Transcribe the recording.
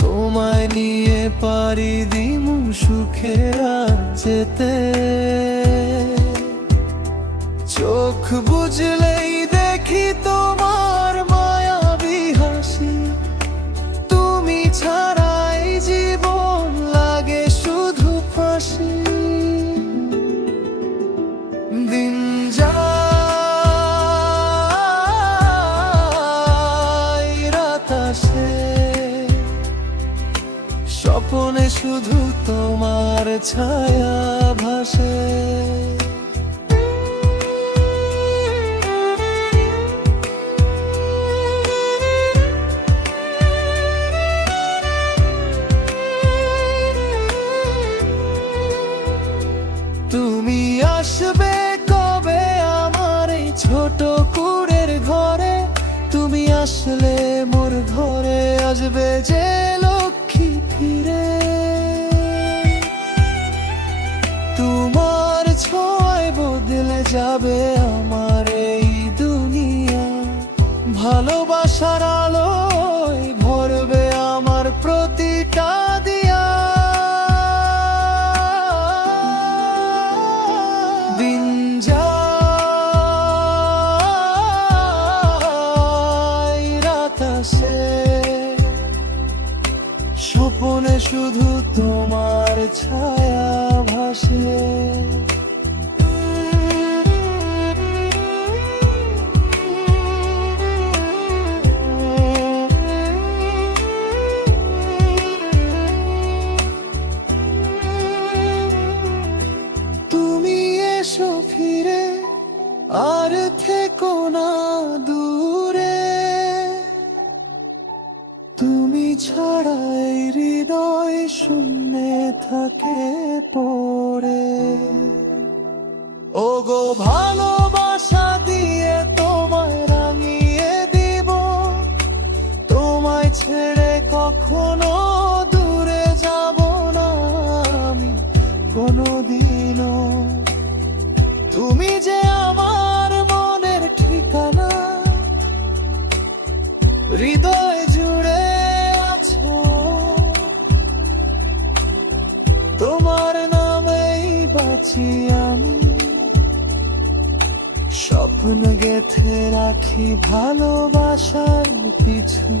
তোমায় নিয়ে পারি দিমু সুখে আর যেতে। চোখ বুঝলেই দেখি তোমার মায়াবী হাসি, তুমি ছাড়াই জীবন লাগে শুধু ফাঁসি। দিন যায় রাত আসে, স্বপ্নে শুধু তোমার ছায়া ভাসে। তুমি আসবে কবে আমার এই ছোট কুঁড়ের ঘরে? তুমি আসলে মোর ঘরে আসবে যে লক্ষ্মী ফিরে। তোমার ছোঁয়ায় বদলে যাবে আমার এই দুনিয়া, ভালোবাসার আলোয় ভরবে আমার প্রতিটা দিয়া। দিন যায় রাত আসে, স্বপ্নে শুধু তোমার ছায়া ভাসে। তুমি এসো ফিরে, আর থেকো না দূরে। তুমি ছাড়া এই হৃদয় শূন্যে থাকে পড়ে। ওগো ভালোবাসা দিয়ে তোমায় রাঙিয়ে দিব, তোমায় ছেড়ে কখনো দূরে যাব না আমি কোনোদিনও। তুমি যে আমার মনের ঠিকানা, হৃদয় জুড়ে আছো, তোমার নামেই বাঁচি আমি। স্বপ্ন গেঁথে রাখি ভালোবাসার পিছু।